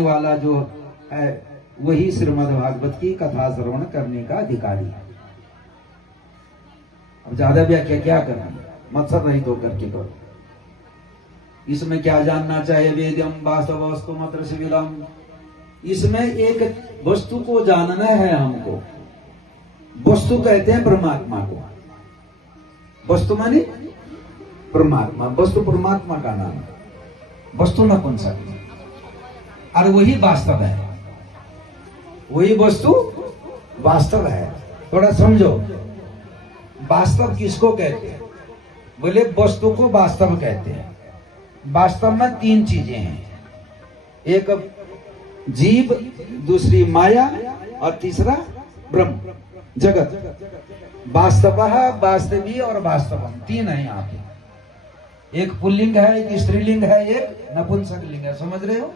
वाला जो है वही श्रीमद् भागवत की कथा श्रवण करने का अधिकारी है। अब ज्यादा व्याख्या क्या करना, मत्सर रहित होकर के करो। इसमें क्या जानना चाहिए? वेद्यम वास्तव वस्तु मात्र शिविरम। इसमें एक वस्तु को जानना है हमको। वस्तु कहते हैं परमात्मा को। वस्तु माने परमात्मा। वस्तु परमात्मा का नाम है, वस्तु नपुंसक, और वही वास्तव है। वही वस्तु वास्तव है। थोड़ा समझो, वास्तव किसको कहते हैं? बोले वस्तु को वास्तव कहते हैं। वास्तव में तीन चीजें हैं, एक जीव, दूसरी माया और तीसरा ब्रह्म जगत। वास्तवः, वास्तवी और वास्तवम, तीन है यहाँ पे। एक पुल्लिंग है, एक स्त्रीलिंग है, एक नपुंसक लिंग है। समझ रहे हो?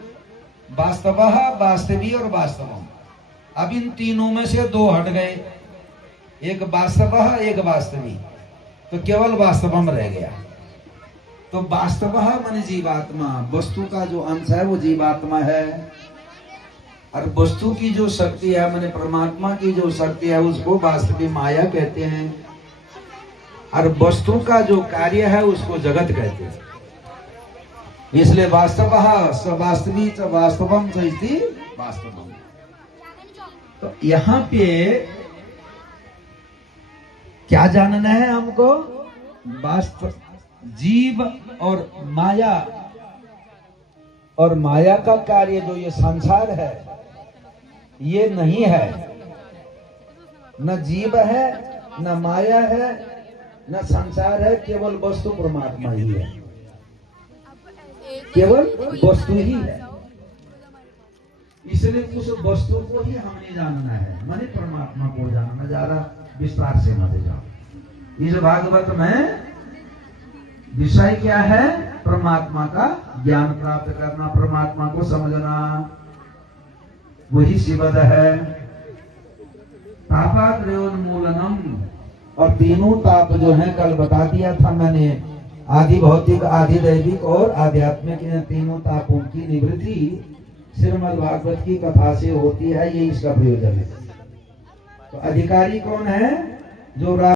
वास्तवः, वास्तवी और वास्तवम। अब इन तीनों में से दो हट गए, एक वास्तवः एक वास्तवी, तो केवल वास्तवम रह गया। तो वास्तवः माने जीवात्मा, वस्तु का जो अंश है वो जीवात्मा है, और वस्तु की जो शक्ति है माने परमात्मा की जो शक्ति है उसको वास्तवी माया कहते हैं, और वस्तु का जो कार्य है उसको जगत कहते हैं। इसलिए वास्तवः स वास्तवी च वास्तवम च इति वास्तवम। तो यहाँ पे क्या जानना है हमको? वास्तव, जीव और माया का कार्य जो ये संसार है ये नहीं है। न जीव है, न माया है, न संसार है, केवल वस्तु परमात्मा ही है। केवल वस्तु ही है। इसलिए उस वस्तु को ही हमें जानना है, माने परमात्मा को जानना। ज्यादा विस्तार से मत जाओ। इस भागवत में विषय क्या है? परमात्मा का ज्ञान प्राप्त करना, परमात्मा को समझना, वही शिवद है। तापात्रोन्मूलनम, और तीनों ताप जो है कल बता दिया था मैंने, आदि भौतिक, आदि दैविक और आध्यात्मिक, इन तीनों तापों की निवृत्ति श्रीमद् भागवत की कथा से होती है। ये इसका प्रयोजन है। तो अधिकारी कौन है? जो